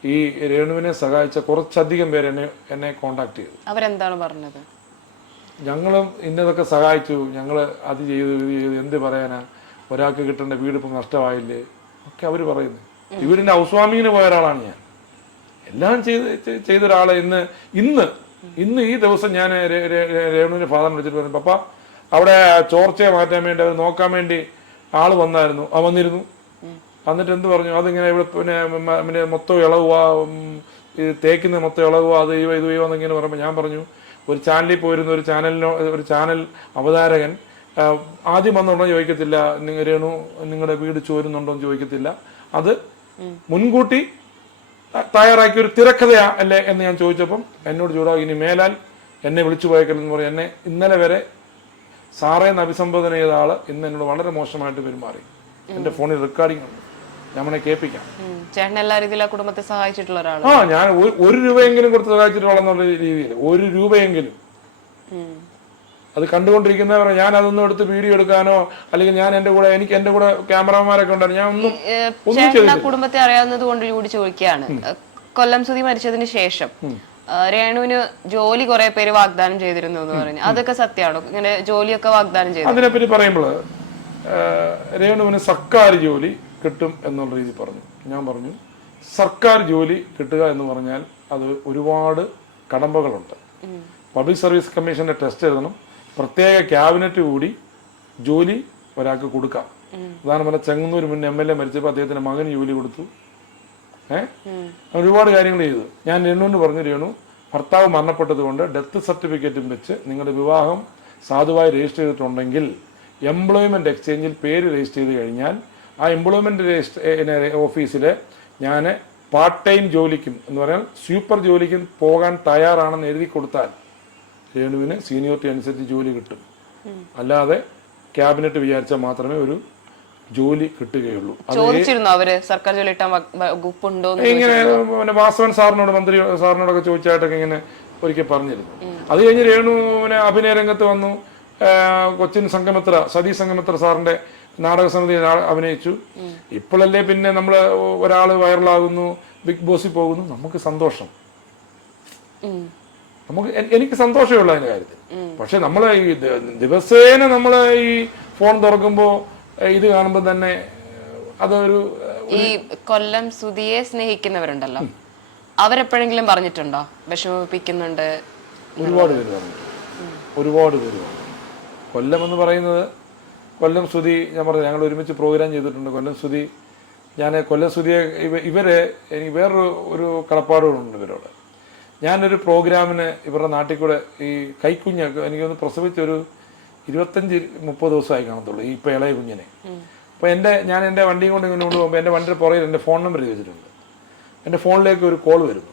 ഈ രേണുവിനെ സഹായിച്ച കുറച്ചധികം പേര് എന്നെ എന്നെ കോണ്ടാക്ട് ചെയ്തു. അവരെന്താണ് പറഞ്ഞത്? ഞങ്ങളും ഇന്നതൊക്കെ സഹായിച്ചു. ഞങ്ങൾ അത് ചെയ്തു ഇത് ചെയ്തു. എന്ത് പറയാനാ? ഒരാൾക്ക് കിട്ടേണ്ട വീട് ഇപ്പം നഷ്ടമായില്ലേ? ഒക്കെ അവർ പറയുന്നു. ഇവരിന്റെ ഹൗസ് വാമിങ്ങിന് പോയ ഒരാളാണ് ഞാൻ. എല്ലാം ചെയ്ത് ചെയ്ത ഒരാളെ ഇന്ന് ഇന്ന് ഇന്ന് ഈ ദിവസം ഞാൻ രേണുവിന്റെ ഫാദറിനെ വിളിച്ചിട്ട് പറഞ്ഞു പപ്പ അവിടെ ചോർച്ചയെ മാറ്റാൻ വേണ്ടി അവർ നോക്കാൻ വേണ്ടി ആൾ വന്നായിരുന്നു. ആ വന്നിരുന്നു. എന്നിട്ട് എന്ത് പറഞ്ഞു? അതിങ്ങനെ ഇവിടെ പിന്നെ പിന്നെ മൊത്തം ഇളവുക തേക്കുന്ന മൊത്തം ഇളവുക അത് ചെയ്യുക ഇത് ചെയ്യുക എന്നിങ്ങനെ പറയുമ്പോൾ ഞാൻ പറഞ്ഞു ഒരു ചാനലിൽ പോയിരുന്ന ഒരു ചാനലിനോ ഒരു ചാനൽ അവതാരകൻ ആദ്യം വന്നുണ്ടോ ചോദിക്കത്തില്ല രേണു നിങ്ങളുടെ വീട് ചോരുന്നുണ്ടോ എന്ന് ചോദിക്കത്തില്ല. അത് മുൻകൂട്ടി തയ്യാറാക്കിയ ഒരു തിരക്കഥയാ അല്ലേ എന്ന് ഞാൻ ചോദിച്ചപ്പം എന്നോട് ചൂടാ ഇനി മേലാൽ എന്നെ വിളിച്ചു പോയേക്കലെന്ന് പറയും എന്നെ ഇന്നലെ വരെ സാറേ എന്ന് അഭിസംബോധന ചെയ്ത ആൾ ഇന്ന് എന്നോട് വളരെ മോശമായിട്ട് പെരുമാറി. എന്റെ ഫോണിൽ റെക്കോർഡിംഗ് ഉണ്ട്. ഞാൻ വേണേ കേൾപ്പിക്കാം. ചേട്ടൻ എല്ലാ രീതിയിലും ആ കുടുംബത്തെ സഹായിച്ചിട്ടുള്ള ഒരാളാണ്. ആ ഞാൻ ഒരു- രൂപയെങ്കിലും കൊടുത്ത് സഹായിച്ചിട്ടുള്ള രീതിയിൽ ഒരു രൂപയെങ്കിലും. അത് കണ്ടുകൊണ്ടിരിക്കുന്നവർ ഞാൻ അതൊന്നും എടുത്ത് വീഡിയോ എടുക്കാനോ അല്ലെങ്കിൽ ഞാൻ എന്റെ കൂടെ എനിക്ക് എന്റെ കൂടെ ക്യാമറമാരൊക്കെ ഉണ്ടായിരുന്നു. ഞാൻ ഒന്നും ഒന്നും കുടുംബത്തെ അറിയാവുന്നത് കൊണ്ട് കൂടി ചോദിക്കുകയാണ്. കൊല്ലം സുതി മരിച്ചതിന് ശേഷം രേണുവിന് ജോലി കുറെ പേര് വാഗ്ദാനം ചെയ്തിരുന്നു എന്ന് പറഞ്ഞു. അതൊക്കെ സത്യമാണോ? ഇങ്ങനെ ജോലിയൊക്കെ വാഗ്ദാനം ചെയ്തു. അതിനെപ്പറ്റി പറയുമ്പോൾ രേണുവിന് സർക്കാർ ജോലി കിട്ടും എന്നുള്ള രീതി പറഞ്ഞു. ഞാൻ പറഞ്ഞു സർക്കാർ ജോലി കിട്ടുക എന്ന് പറഞ്ഞാൽ അത് ഒരുപാട് കടമ്പകളുണ്ട്. പബ്ലിക് സർവീസ് കമ്മീഷന്റെ ടെസ്റ്റ് എഴുതണം. പ്രത്യേക ക്യാബിനറ്റ് കൂടി ജോലി ഒരാൾക്ക് കൊടുക്കാം. ഉദാഹരണം പറഞ്ഞാൽ ചെങ്ങന്നൂർ മുൻ എം എൽ എ മരിച്ചപ്പോൾ അദ്ദേഹത്തിന്റെ മകന് ജോലി കൊടുത്തു. ഏഹ് ഒരുപാട് കാര്യങ്ങൾ ചെയ്തു. ഞാൻ രേണുവിന് പറഞ്ഞു രേണു ഭർത്താവ് മരണപ്പെട്ടത് കൊണ്ട് ഡെത്ത് സർട്ടിഫിക്കറ്റും വെച്ച് നിങ്ങളുടെ വിവാഹം സാധുവായി രജിസ്റ്റർ ചെയ്തിട്ടുണ്ടെങ്കിൽ എംപ്ലോയ്മെന്റ് എക്സ്ചേഞ്ചിൽ പേര് രജിസ്റ്റർ ചെയ്ത് കഴിഞ്ഞാൽ ആ എംപ്ലോയ്മെന്റ് രജിസ്റ്റർ ഓഫീസിൽ ഞാൻ പാർട്ട് ടൈം ജോലിക്കും എന്ന് പറഞ്ഞാൽ സൂപ്പർ ജോലിക്കും പോകാൻ തയ്യാറാണെന്ന് എഴുതി കൊടുത്താൽ രേണുവിന് സീനിയോറിറ്റി അനുസരിച്ച് ജോലി കിട്ടും. അല്ലാതെ ക്യാബിനറ്റ് വിചാരിച്ചാൽ മാത്രമേ ഒരു ജോലി കിട്ടുകയുള്ളൂ. ചോദിച്ചിരുന്നു അവർ? സർക്കാർ ജോലി കിട്ടാൻ വ- വകുപ്പുണ്ടോ ഇങ്ങനെ പിന്നെ വാസവൻ സാറിനോട് മന്ത്രി സാറിനോടൊക്കെ ചോദിച്ചായിട്ടൊക്കെ ഇങ്ങനെ ഒരിക്കൽ പറഞ്ഞിരുന്നു. അത് കഴിഞ്ഞ് രേണുവിനെ അഭിനയ രംഗത്ത് വന്നു. കൊച്ചിൻ സംഗമിത്ര സതി സംഗമിത്ര സാറിന്റെ നാടക സമിതി അഭിനയിച്ചു. ഇപ്പോഴല്ലേ പിന്നെ നമ്മൾ ഒരാൾ വൈറലാകുന്നു ബിഗ് ബോസിൽ പോകുന്നു. നമുക്ക് സന്തോഷം. നമുക്ക് എനിക്ക് സന്തോഷമേ ഉള്ളൂ അതിന്റെ കാര്യത്തിൽ. പക്ഷെ നമ്മൾ ഈ ദിവസേന നമ്മൾ ഈ ഫോൺ തുറക്കുമ്പോ ഇത് കാണുമ്പോൾ തന്നെ അതൊരു ഈ കൊല്ലം സുതിയെ സ്നേഹിക്കുന്നവരുണ്ടല്ലോ. അവരെപ്പോഴെങ്കിലും പറഞ്ഞിട്ടുണ്ടോ? വിഷമിപ്പിക്കുന്നുണ്ട് ഒരുപാട് പേര് പറഞ്ഞു ഒരുപാട് പേര് പറഞ്ഞു കൊല്ലം എന്ന് പറയുന്നത് കൊല്ലം സ്തുതി ഞാൻ പറഞ്ഞു ഞങ്ങൾ ഒരുമിച്ച് പ്രോഗ്രാം ചെയ്തിട്ടുണ്ട്. കൊല്ലം സ്തുതി ഞാൻ കൊല്ലം സ്തുതിയെ ഇവരെ എനിക്ക് വേറൊരു ഒരു കടപ്പാടുകളുണ്ട് ഇവരോട്. ഞാനൊരു പ്രോഗ്രാമിന് ഇവരുടെ നാട്ടിൽ കൂടെ ഈ കൈക്കുഞ്ഞൊക്കെ എനിക്കൊന്ന് പ്രസവിച്ചൊരു ഇരുപത്തഞ്ച് മുപ്പത് ദിവസമായി കാണത്തുള്ളൂ ഈ ഇപ്പം ഇളയ കുഞ്ഞിനെ. അപ്പോൾ എന്റെ ഞാൻ എന്റെ വണ്ടിയും കൊണ്ട് ഇങ്ങനെ കൊണ്ട് പോകുമ്പോൾ എന്റെ വണ്ടിയുടെ പുറകിൽ എന്റെ ഫോൺ നമ്പർ ചോദിച്ചിട്ടുണ്ട്. എന്റെ ഫോണിലേക്ക് ഒരു കോൾ വരുന്നു.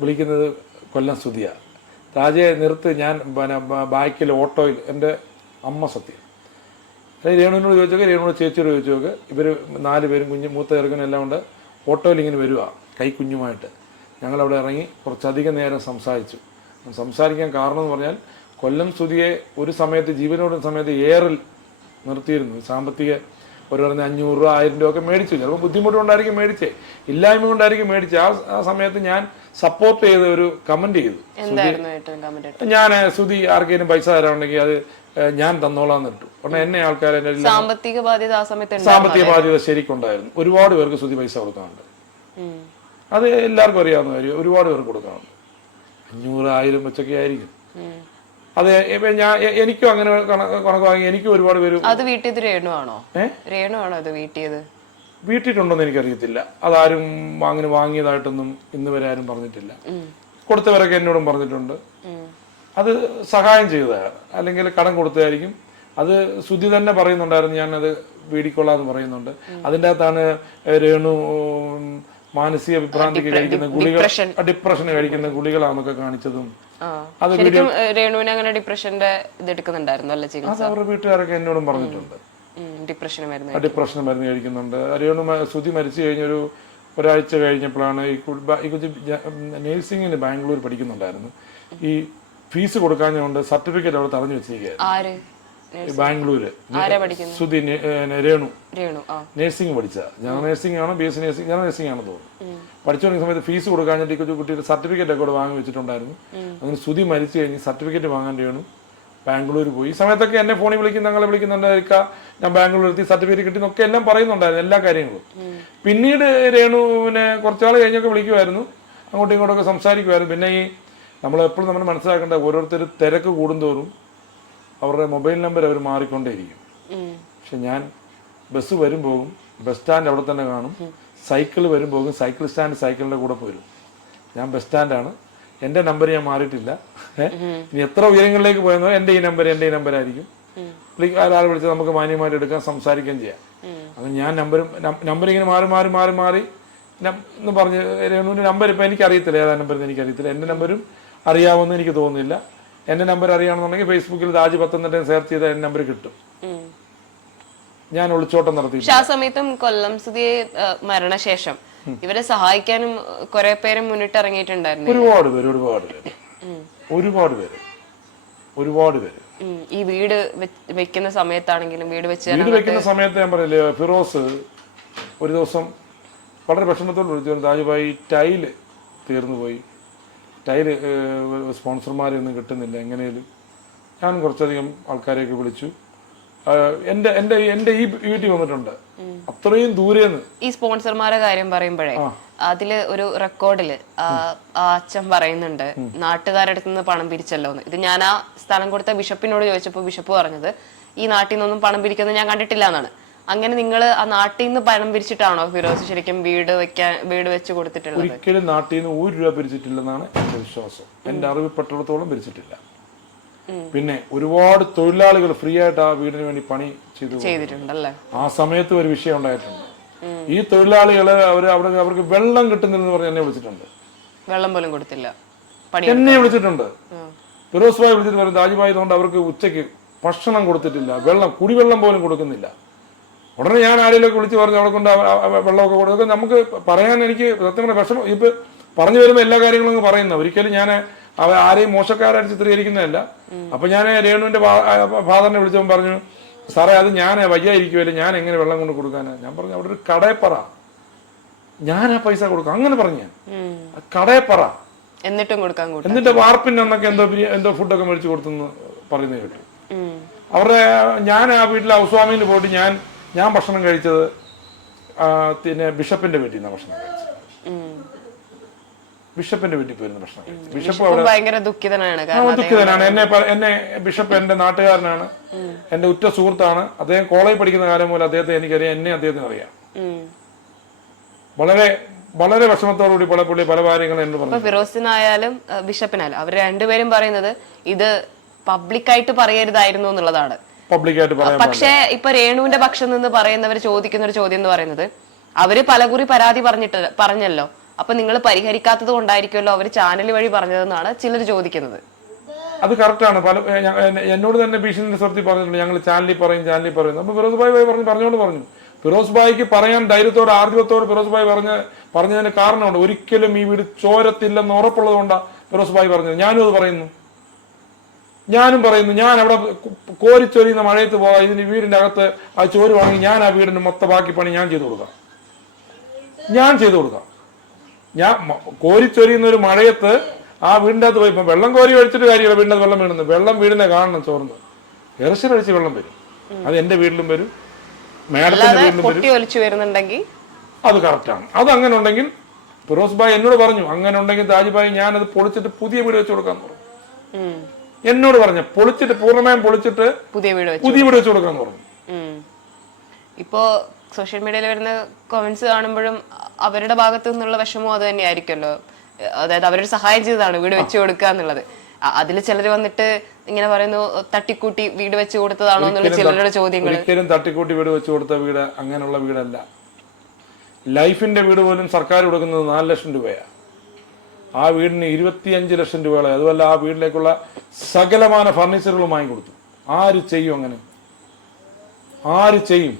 വിളിക്കുന്നത് കൊല്ലം സ്തുതിയ രാജയെ നിർത്ത് ഞാൻ പിന്നെ ബാക്കിൽ ഓട്ടോയിൽ എന്റെ അമ്മ സത്യം. അല്ലെങ്കിൽ രേണുവിനോട് ചോദിച്ചോക്ക് രേണുവിനോട് ചേച്ചിയോട് ചോദിച്ചോക്കെ. ഇവർ നാല് പേരും കുഞ്ഞ് മൂത്ത ചെറുക്കനും എല്ലാം കൊണ്ട് ഓട്ടോയിൽ ഇങ്ങനെ വരിക കൈ കുഞ്ഞുമായിട്ട് ഞങ്ങളവിടെ ഇറങ്ങി കുറച്ചധികം നേരം സംസാരിച്ചു. സംസാരിക്കാൻ കാരണം എന്ന് പറഞ്ഞാൽ കൊല്ലം സ്തുതിയെ ഒരു സമയത്ത് ജീവനോടും സമയത്ത് ഏറിൽ നിർത്തിയിരുന്നു. സാമ്പത്തിക ഒരു പറഞ്ഞ അഞ്ഞൂറ് രൂപ ആയിരം രൂപ ഒക്കെ മേടിച്ചു. ചിലപ്പോൾ ബുദ്ധിമുട്ടുകൊണ്ടായിരിക്കും മേടിച്ചേ. ഇല്ലായ്മ കൊണ്ടായിരിക്കും മേടിച്ച്. ആ ആ സമയത്ത് ഞാൻ സപ്പോർട്ട് ചെയ്ത് ഒരു കമന്റ് ചെയ്തു. ഞാൻ സ്തുതി ആർക്കെങ്കിലും പൈസ തരാനുണ്ടെങ്കിൽ അത് ഞാൻ തന്നോളാന്ന് ഇട്ടു. കാരണം എന്നെ ആൾക്കാർ സാമ്പത്തിക ബാധ്യത. സാമ്പത്തിക ബാധ്യത ശരിക്കുണ്ടായിരുന്നു. ഒരുപാട് പേർക്ക് സ്തുതി പൈസ കൊടുക്കാറുണ്ട്. അത് എല്ലാവർക്കും അറിയാവുന്ന കാര്യം. ഒരുപാട് പേർക്ക് കൊടുക്കാറുണ്ട് അഞ്ഞൂറ് ആയിരം വെച്ചൊക്കെ ആയിരിക്കും. അത് ഞാൻ എനിക്കും അങ്ങനെ കണ- കണക്ക് വാങ്ങി എനിക്കും ഒരുപാട് പേര് അത് വീട്ടിയത് രേണുവാണോ? ആണോ ഏ? രേണു ആണോ അത് വീട്ടിയത്? വീട്ടിട്ടുണ്ടോന്ന് എനിക്കറിയത്തില്ല. അതാരും അങ്ങനെ വാങ്ങിയതായിട്ടൊന്നും ഇന്ന് വരെ ആരും പറഞ്ഞിട്ടില്ല. കൊടുത്തവരൊക്കെ എന്നോടും പറഞ്ഞിട്ടുണ്ട്. അത് സഹായം ചെയ്തതാണ്. അല്ലെങ്കിൽ കടം കൊടുത്തതായിരിക്കും. അത് ശ്രുതി തന്നെ പറയുന്നുണ്ടായിരുന്നു. ഞാനത് വീടിക്കൊള്ളാന്ന് പറയുന്നുണ്ട്. അതിന്റെ അകത്താണ് രേണു മാനസിക വിഭ്രാന്തിക്ക് കഴിക്കുന്ന ഗുളികൾ. ഡിപ്രഷന് കഴിക്കുന്ന ഗുളികളാന്നൊക്കെ കാണിച്ചതും. അത് രേണുവിന് അങ്ങനെ ഡിപ്രഷന്റെ ഇത് എടുക്കുന്നുണ്ടായിരുന്നു അല്ലേ ചികിത്സ? അത് അവരുടെ വീട്ടുകാരൊക്കെ എന്നോടും പറഞ്ഞിട്ടുണ്ട്. ഡിപ്രഷന് മരുന്ന് ഡിപ്രഷന് മരുന്ന് കഴിക്കുന്നുണ്ട്. രേണു ശ്രുതി മരിച്ചു കഴിഞ്ഞൊരു ഒരാഴ്ച കഴിഞ്ഞപ്പോഴാണ് ഈ കുടുംബി ഈ നേഴ്സിംഗിന് ബാംഗ്ലൂർ പഠിക്കുന്നുണ്ടായിരുന്നു. ഈ ഫീസ് കൊടുക്കാഞ്ഞുകൊണ്ട് സർട്ടിഫിക്കറ്റ് അവിടെ തടഞ്ഞു വെച്ചിരിക്കുകയായിരുന്നു. ബാംഗ്ലൂര്. സുധി രേണു. നേഴ്സിംഗ് പഠിച്ച. ഞാൻ നേഴ്സിംഗ് ആണോ ബി എസ് സി നേഴ്സിംഗ് ഞാൻ നേഴ്സിംഗ് ആണെന്ന് തോന്നുന്നു പഠിച്ചുകൊണ്ടിരിക്കുന്ന സമയത്ത് ഫീസ് കൊടുക്കാഞ്ഞിട്ട് വേണ്ടി കൊച്ചു കുട്ടിയുടെ സർട്ടിഫിക്കറ്റ് ഒക്കെ ഇവിടെ വാങ്ങി വെച്ചിട്ടുണ്ടായിരുന്നു. അങ്ങനെ സുധി മരിച്ചു കഴിഞ്ഞ് സർട്ടിഫിക്കറ്റ് വാങ്ങാൻ രേണു ബാംഗ്ലൂർ പോയി. ഈ സമയത്തൊക്കെ എന്നെ ഫോണിൽ വിളിക്കുന്ന ഞങ്ങളെ വിളിക്കുന്നുണ്ടായിരിക്കാം ഞാൻ ബാംഗ്ലൂർ എത്തി സർട്ടിഫിക്കറ്റ് കിട്ടി കിട്ടിയെന്നൊക്കെ എല്ലാം പറയുന്നുണ്ടായിരുന്നു എല്ലാ കാര്യങ്ങളും. പിന്നീട് രേണുവിനെ കുറച്ചാൾ കഴിഞ്ഞൊക്കെ വിളിക്കുമായിരുന്നു അങ്ങോട്ടും ഇങ്ങോട്ടൊക്കെ സംസാരിക്കുമായിരുന്നു പിന്നെ ഈ നമ്മൾ എപ്പോഴും നമ്മൾ മനസ്സിലാക്കേണ്ട ഓരോരുത്തർ തിരക്ക് കൂടുന്തോറും അവരുടെ മൊബൈൽ നമ്പർ അവർ മാറിക്കൊണ്ടേയിരിക്കും. പക്ഷെ ഞാൻ ബസ് വരും പോകും ബസ് സ്റ്റാൻഡ് അവിടെ തന്നെ കാണും. സൈക്കിൾ വരും പോകും സൈക്കിൾ സ്റ്റാൻഡ് സൈക്കിളിന്റെ കൂടെ പോരും. ഞാൻ ബസ് സ്റ്റാൻഡാണ്. എന്റെ നമ്പർ ഞാൻ മാറിയിട്ടില്ല? ഇനി എത്ര ഉയരങ്ങളിലേക്ക് പോയെന്നോ എന്റെ ഈ നമ്പർ എന്റെ ഈ നമ്പർ ആയിരിക്കും. ഒരാൾ വിളിച്ച് നമുക്ക് മാന്യമായിട്ട് എടുക്കാൻ സംസാരിക്കുകയും ചെയ്യാം. അങ്ങനെ ഞാൻ നമ്പരും നമ്പർ ഇങ്ങനെ മാറി മാറി മാറി മാറി എന്ന് പറഞ്ഞ് രേണുവിന്റെ നമ്പർ ഇപ്പം എനിക്കറിയത്തില്ല. ഏതാ നമ്പർ എന്ന് എനിക്കറിയത്തില്ല. എന്റെ നമ്പരും അറിയാമെന്ന് എനിക്ക് തോന്നുന്നില്ല. എന്റെ നമ്പർ അറിയണമെന്നുണ്ടെങ്കിൽ ഫേസ്ബുക്കിൽ താജ് പത്തനംതിട്ട സെർച്ച് ചെയ്താൽ എന്റെ നമ്പർ കിട്ടും. ഞാൻ ഒളിച്ചോട്ടം നടത്തി പക്ഷെ ആ സമയത്തും കൊല്ലം സ്ഥിതിയെ മരണശേഷം ഇവരെ സഹായിക്കാനും കുറെ പേര് മുന്നിട്ടിറങ്ങിയിട്ടുണ്ടായിരുന്നു. ഒരുപാട് പേര് ഒരുപാട് പേര്. ഒരുപാട് പേര്. ഒരുപാട് പേര്. ഈ വീട് വെക്കുന്ന സമയത്താണെങ്കിലും വീട് വെച്ച് വീട് വെക്കുന്ന സമയത്ത് ഞാൻ പറയില്ലേ ഫിറോസ് ഒരു ദിവസം വളരെ വിഷമത്തോട് വിളിച്ചു താജുഭായി ടൈൽ തീർന്നു പോയി ടൈൽ സ്പോൺസർമാരെയൊന്നും കിട്ടുന്നില്ല. എങ്ങനെയും ഞാൻ കുറച്ചധികം ആൾക്കാരെയൊക്കെ വിളിച്ചു. എന്റെ എന്റെ എന്റെ ഈ വീട്ടിൽ വന്നിട്ടുണ്ട്. അത്രയും ദൂരെ ഈ സ്പോൺസർമാരെ കാര്യം പറയുമ്പോഴേ അതിൽ ഒരു റെക്കോർഡിൽ അച്ഛൻ പറയുന്നുണ്ട് നാട്ടുകാരുടെ അടുത്ത് നിന്ന് പണം പിരിച്ചല്ലോ എന്ന്. ഇത് ഞാൻ ആ സ്ഥലം കൊടുത്ത ബിഷപ്പിനോട് ചോദിച്ചപ്പോൾ ബിഷപ്പ് പറഞ്ഞത് ഈ നാട്ടിൽ നിന്നൊന്നും പണം പിരിക്കുന്നത് ഞാൻ കണ്ടിട്ടില്ല എന്നാണ്. അങ്ങനെ നിങ്ങൾ ആ നാട്ടിൽ നിന്ന് പണം പിരിച്ചിട്ടാണോ ഫിറോസ് ശരിക്കും വീട് വെക്കാൻ വീട് വെച്ച് കൊടുത്തിട്ടുള്ളത്? ഒരിക്കലും നാട്ടിൽ നിന്ന് ഒരു രൂപ പിരിച്ചിട്ടില്ലെന്നാണ് എന്റെ വിശ്വാസം. എന്റെ അറിവ് പെട്ടിടത്തോളം പിരിച്ചിട്ടില്ല. പിന്നെ ഒരുപാട് തൊഴിലാളികൾ ഫ്രീ ആയിട്ട് ആ വീടിന് വേണ്ടി പണി ചെയ്തു. ചെയ്തിട്ടുണ്ടല്ലേ? ആ സമയത്ത് ഒരു വിഷയം ഉണ്ടായിട്ടുണ്ട്. ഈ തൊഴിലാളികളെ അവർ അവിടെ അവർക്ക് വെള്ളം കിട്ടുന്നില്ലെന്ന് പറഞ്ഞ് എന്നെ വിളിച്ചിട്ടുണ്ട്. വെള്ളം പോലും കൊടുത്തില്ല. എന്നെ വിളിച്ചിട്ടുണ്ട്. ഫിറോസ് ഭായി വിളിച്ചിട്ട് പറയുന്നത് കൊണ്ട് അവർക്ക് ഉച്ചയ്ക്ക് ഭക്ഷണം കൊടുത്തിട്ടില്ല. വെള്ളം കുടിവെള്ളം പോലും കൊടുക്കുന്നില്ല. ഉടനെ ഞാൻ ആരെയൊക്കെ വിളിച്ച് പറഞ്ഞു അവിടെ കൊണ്ട് വെള്ളമൊക്കെ കൊടുക്കുക നമുക്ക് പറയാൻ എനിക്ക് സത്യം വിഷമം. ഇപ്പൊ പറഞ്ഞു വരുമ്പോൾ എല്ലാ കാര്യങ്ങളും അങ്ങ് പറയുന്ന. ഒരിക്കലും ഞാൻ അവ ആരെയും മോശക്കാരായിട്ട് ചിത്രീകരിക്കുന്നതല്ല. അപ്പൊ ഞാൻ രേണുവിന്റെ ഫാദറിനെ വിളിച്ചപ്പോൾ പറഞ്ഞു സാറേ അത് ഞാൻ വയ്യായിരിക്കുമല്ലേ ഞാൻ എങ്ങനെ വെള്ളം കൊണ്ട് കൊടുക്കാനാ? ഞാൻ പറഞ്ഞു അവിടെ ഒരു കടയപ്പറ. ഞാൻ ആ പൈസ കൊടുക്കാം. അങ്ങനെ പറഞ്ഞു ഞാൻ. കടയപ്പറ. എന്നിട്ടും കൊടുക്കാൻ എന്നിട്ട് വാർപ്പിന്റെ അന്നൊക്കെ എന്തോ എന്തോ ഫുഡൊക്കെ മേടിച്ചു കൊടുത്തെന്ന് പറയുന്നത് കേട്ടു. അവരുടെ ഞാൻ ആ വീട്ടിലെ ഹൗസ്വാമിയിൽ പോയിട്ട് ഞാൻ ഞാൻ ഭക്ഷണം കഴിച്ചത് പിന്നെ ബിഷപ്പിന്റെ വീട്ടിൽ നിന്നാണ് ഭക്ഷണം കഴിച്ചത്. ബിഷപ്പിന്റെ വീട്ടിൽ പോയിരുന്ന ഭക്ഷണം കഴിച്ചു. ബിഷപ്പ് അവിടെ ഭയങ്കര ദുഃഖിതനാണ്. എന്നെ എന്നെ ബിഷപ്പ് എന്റെ നാട്ടുകാരനാണ്. എന്റെ ഉറ്റ സുഹൃത്താണ്. അദ്ദേഹം കോളേജ് പഠിക്കുന്ന കാലം മുതൽ അദ്ദേഹത്തെ എനിക്കറിയാം. എന്നെ അദ്ദേഹത്തിന് അറിയാം. വളരെ വളരെ വിഷമത്തോടുകൂടി പല പുള്ളി പല കാര്യങ്ങളും എന്നോട് പറഞ്ഞു ഫിറോസിനായാലും ബിഷപ്പിനായാലും അവർ രണ്ടുപേരും പറയുന്നത് ഇത് പബ്ലിക്കായിട്ട് പറയരുതായിരുന്നു എന്നുള്ളതാണ്. പബ്ലിക്കായിട്ട് പക്ഷേ ഇപ്പൊ രേണുവിന്റെ പക്ഷം നിന്ന് പറയുന്നവർ ചോദിക്കുന്ന ഒരു ചോദ്യം എന്ന് പറയുന്നത് അവർ പലകുറി പരാതി പറഞ്ഞിട്ട് പറഞ്ഞല്ലോ. അപ്പൊ നിങ്ങൾ പരിഹരിക്കാത്തത് കൊണ്ടായിരിക്കുമല്ലോ അവർ ചാനൽ വഴി പറഞ്ഞതെന്നാണ് ചിലർ ചോദിക്കുന്നത്. അത് കറക്റ്റാണ് പല എന്നോട് തന്നെ ഭീഷണി സ്വർത്തി പറഞ്ഞിട്ടുണ്ട്. ഞങ്ങൾ ചാനലിൽ പറയും ചാനലിൽ പറയും അപ്പൊ ഫിറോസ് ഭായ് ഭായ് പറഞ്ഞു പറഞ്ഞോണ്ട് പറഞ്ഞു. ഫിറോസ് ഭായിക്ക് പറയാൻ ധൈര്യത്തോട് ആർജവത്തോട് ഫിറോസ് ഭായ് പറഞ്ഞ പറഞ്ഞതിന് കാരണമുണ്ട്. ഒരിക്കലും ഈ വീട് ചോരത്തില്ലെന്ന് ഉറപ്പുള്ളത് കൊണ്ടാണ് ഫിറോസ് ഭായ് പറഞ്ഞത്. ഞാനും അത് പറയുന്നു. ഞാനും പറയുന്നു ഞാൻ അവിടെ കോരിച്ചൊരിയുന്ന മഴയത്ത് പോകാം ഇതിന് വീടിന്റെ അകത്ത് ആ ചോര് വാങ്ങി ഞാൻ ആ വീടിന്റെ മൊത്ത ബാക്കി പണി ഞാൻ ചെയ്തു കൊടുക്കാം. ഞാൻ ചെയ്തു കൊടുക്കാം. ഞാൻ കോരിച്ചൊരിയുന്ന ഒരു മഴയത്ത് ആ വീടിന്റെ അകത്ത് പോയി ഇപ്പം വെള്ളം കോരി ഒഴിച്ചിട്ട് കാര്യമില്ല വീടിന്റെ അകത്ത് വെള്ളം വീഴുന്നു വെള്ളം വീടിനെ കാണണം ചോർന്ന്. ഇറച്ചിലടിച്ച് വെള്ളം വരും. അത് എന്റെ വീട്ടിലും വരും. മേഡത്തിന്റെ വീട്ടിലും വരുന്നുണ്ടെങ്കിൽ? അത് കറക്റ്റാണ് അത് അങ്ങനെ ഉണ്ടെങ്കിൽ ഫിറോസ് ഭായ് എന്നോട് പറഞ്ഞു അങ്ങനെ ഉണ്ടെങ്കിൽ താജ് ഭായ് ഞാനത് പൊളിച്ചിട്ട് പുതിയ വീട് വെച്ച് കൊടുക്കാൻ പറഞ്ഞു. എന്നോട് പറഞ്ഞു പൊളിച്ചിട്ട് പൂർണമായും പൊളിച്ചിട്ട് പുതിയ വീട് പുതിയ വീട് വെച്ച് കൊടുക്കാന്ന് പറഞ്ഞു. ഇപ്പോ സോഷ്യൽ മീഡിയയിൽ വരുന്ന കമന്റ്സ് കാണുമ്പോഴും അവരുടെ ഭാഗത്തു നിന്നുള്ള വിഷമവും അത് തന്നെയായിരിക്കുമല്ലോ. അതായത് അവരുടെ സഹായം ചെയ്തതാണ് വീട് വെച്ച് കൊടുക്കുക എന്നുള്ളത്. അതിൽ ചിലർ വന്നിട്ട് ഇങ്ങനെ പറയുന്നു തട്ടിക്കൂട്ടി വീട് വെച്ച് കൊടുത്തതാണോ എന്നുള്ള ചിലരുടെ ചോദ്യങ്ങൾ ഒരിക്കലും തട്ടിക്കൂട്ടി വീട് വെച്ച് കൊടുത്ത വീട് അങ്ങനെയുള്ള വീടല്ല. ലൈഫിന്റെ വീട് പോലും സർക്കാർ കൊടുക്കുന്നത് നാല് ലക്ഷം രൂപയാണ് ആ വീടിന് ഇരുപത്തിയഞ്ച് ലക്ഷം രൂപയോളം അതുമല്ല ആ വീട്ടിലേക്കുള്ള സകലമാന ഫർണിച്ചറുകളും വാങ്ങിക്കൊടുത്തു. ആര് ചെയ്യും അങ്ങനെ? ആര് ചെയ്യും?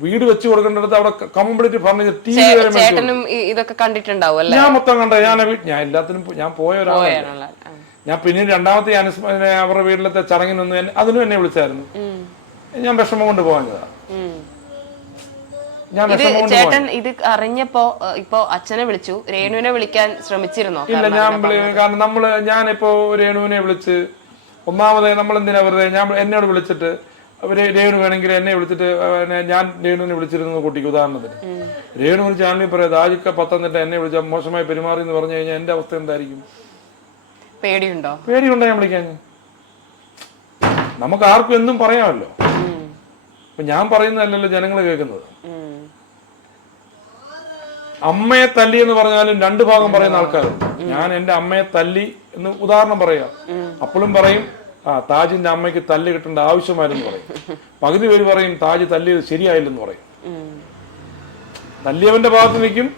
വീട് വെച്ച് കൊടുക്കേണ്ടത് അവിടെ കംപ്ലീറ്റ് ഫർണിച്ചർ ടി വി വരെ ഇതൊക്കെ കണ്ടിട്ടുണ്ടാവും ഞാൻ മൊത്തം കണ്ട ഞാൻ ഞാൻ എല്ലാത്തിനും ഞാൻ പോയ ഒരാളാണ് ഞാൻ പിന്നീട് രണ്ടാമത്തെ ഞാൻ അവരുടെ വീട്ടിലത്തെ ചടങ്ങിനൊന്നും അതിനും എന്നെ വിളിച്ചായിരുന്നു. ഞാൻ വിഷമം കൊണ്ട് പോകാൻ ഇത് ചേട്ടൻ ഇത് അറിഞ്ഞപ്പോ ഇപ്പൊ അച്ഛനെ വിളിച്ചു. രേണുവിനെ വിളിക്കാൻ ശ്രമിച്ചിരുന്നോ? ഇല്ല ഞാൻ കാരണം നമ്മൾ ഞാനിപ്പോ രേണുവിനെ വിളിച്ച് ഒന്നാമത് നമ്മൾ എന്തിനാ വെറുതെ? ഞാൻ എന്നോട് വിളിച്ചിട്ട് അവർ രേണു വേണമെങ്കിൽ എന്നെ വിളിച്ചിട്ട് ഞാൻ രേണുവിനെ വിളിച്ചിരുന്നു കുട്ടിക്ക് ഉദാഹരണത്തിന്. രേണു ഒരു ചാനലിൽ പറയാം ആജിക്ക പത്തനംതിട്ട എന്നെ വിളിച്ച മോശമായി പെരുമാറി എന്ന് പറഞ്ഞു കഴിഞ്ഞാൽ എന്റെ അവസ്ഥ എന്തായിരിക്കും? പേടിയുണ്ടോ? പേടിയുണ്ടോ ഞാൻ വിളിക്കാൻ? നമുക്ക് ആർക്കും എന്തും പറയാമല്ലോ. അപ്പൊ ഞാൻ പറയുന്നതല്ലല്ലോ ജനങ്ങൾ കേൾക്കുന്നത്. അമ്മയെ തല്ലി എന്ന് പറഞ്ഞാലും രണ്ടു ഭാഗം പറയുന്ന ആൾക്കാരുണ്ട്. ഞാൻ എന്റെ അമ്മയെ തല്ലി എന്ന് ഉദാഹരണം പറയാം. അപ്പോഴും പറയും ആ താജിന്റെ അമ്മയ്ക്ക് തല്ല് കിട്ടേണ്ട ആവശ്യമായിരുന്നു പറയും. പകുതി പേര് പറയും താജ് തല്ലിയത് ശരിയായില്ലെന്ന് പറയും. തല്ലിയവന്റെ ഭാഗത്ത് നിൽക്കും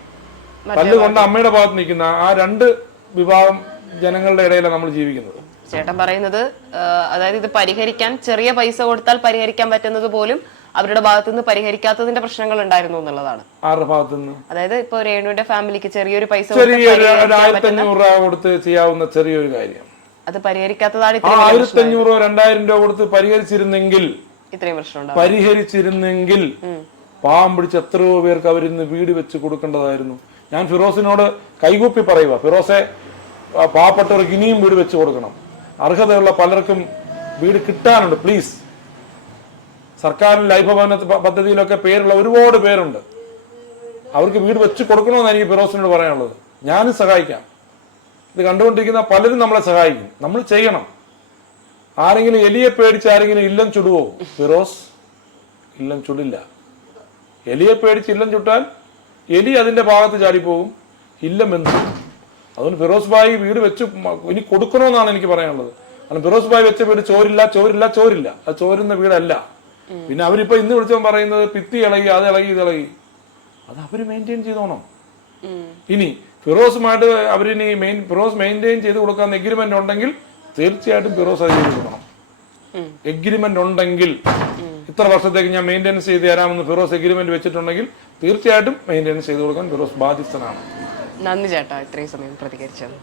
തല്ല് കൊണ്ട് അമ്മയുടെ ഭാഗത്ത് നിൽക്കുന്ന ആ രണ്ട് വിഭാഗം ജനങ്ങളുടെ ഇടയിലാണ് നമ്മൾ ജീവിക്കുന്നത്. ചേട്ടൻ പറയുന്നത് അതായത് ഇത് പരിഹരിക്കാൻ ചെറിയ പൈസ കൊടുത്താൽ പരിഹരിക്കാൻ പറ്റുന്നത് പോലും അവരുടെ ഭാഗത്തുനിന്ന് പരിഹരിക്കാത്തതിന്റെ പ്രശ്നങ്ങൾ ഉണ്ടായിരുന്നു എന്നുള്ളതാണ്. ആരുടെ ഭാഗത്തുനിന്ന്? അതായത് ഇപ്പൊ രേണുവിന്റെ ഫാമിലിക്ക് ചെറിയൊരു പൈസ ചെറിയൊരു ആയിരത്തി അഞ്ഞൂറ് രൂപ കൊടുത്ത് ചെയ്യാവുന്ന ചെറിയൊരു കാര്യം. അത് പരിഹരിക്കാത്തതാണ് ആയിരത്തി അഞ്ഞൂറോ രണ്ടായിരം രൂപ കൊടുത്ത് പരിഹരിച്ചിരുന്നെങ്കിൽ ഇത്രയും പ്രശ്നം പരിഹരിച്ചിരുന്നെങ്കിൽ പാവം പിടിച്ച് എത്രയോ പേർക്ക് അവരിന്ന് വീട് വെച്ച് കൊടുക്കേണ്ടതായിരുന്നു. ഞാൻ ഫിറോസിനോട് കൈകൂപ്പി പറയുക ഫിറോസെ പാവപ്പെട്ടവർക്ക് ഇനിയും വീട് വെച്ച് കൊടുക്കണം. അർഹതയുള്ള പലർക്കും വീട് കിട്ടാനുണ്ട് പ്ലീസ് സർക്കാരിൽ ലൈഫ് ഭവന പദ്ധതിയിലൊക്കെ പേരുള്ള ഒരുപാട് പേരുണ്ട്. അവർക്ക് വീട് വെച്ച് കൊടുക്കണമെന്ന് എനിക്ക് ഫിറോസിനോട് പറയാനുള്ളത്. ഞാനും സഹായിക്കാം. ഇത് കണ്ടുകൊണ്ടിരിക്കുന്ന പലരും നമ്മളെ സഹായിക്കും. നമ്മൾ ചെയ്യണം. ആരെങ്കിലും എലിയെ പേടിച്ച് ആരെങ്കിലും ഇല്ലം ചുടുവോ? ഫിറോസ് ഇല്ലം ചുടില്ല. എലിയെ പേടിച്ച് ഇല്ലം ചുട്ടാൽ എലി അതിന്റെ ഭാഗത്ത് പോകും ഇല്ലം എന്ത്? അതുകൊണ്ട് ഫിറോസ് ഭായി വീട് വെച്ച് ഇനി കൊടുക്കണമെന്നാണ് എനിക്ക് പറയാനുള്ളത്. കാരണം ഫിറോസ് ഭായി വെച്ച വീട് ചോരില്ല ചോരില്ല ചോരില്ല. അത് ചോരുന്ന വീടല്ല. പിന്നെ അവരിപ്പോ ഇന്ന് വിളിച്ചവൻ പറയുന്നത് പിത്തി ഇളകി അത് ഇളകി ഇത് ഇളകി. അത് അവർ മെയിന്റെയിൻ ചെയ്തോണം. ഇനി ഫിറോസുമായിട്ട് അവരിനി മെയിൻ ഫിറോസ് മെയിന്റെയിൻ ചെയ്ത് കൊടുക്കാൻ എഗ്രിമെന്റ് ഉണ്ടെങ്കിൽ തീർച്ചയായിട്ടും ഫിറോസ് അത് ചെയ്ത് കൊടുക്കണം. എഗ്രിമെന്റ് ഉണ്ടെങ്കിൽ ഇത്ര വർഷത്തേക്ക് ഞാൻ മെയിന്റെയിൻസ് ചെയ്ത് തരാമെന്ന് ഫിറോസ് എഗ്രിമെന്റ് വെച്ചിട്ടുണ്ടെങ്കിൽ തീർച്ചയായിട്ടും മെയിന്റെയിൻസ് ചെയ്ത് കൊടുക്കാൻ ഫിറോസ് ബാധ്യസ്ഥനാണ്. നന്ദി ചേട്ടാ ഇത്രയും സമയം പ്രതികരിച്ചത്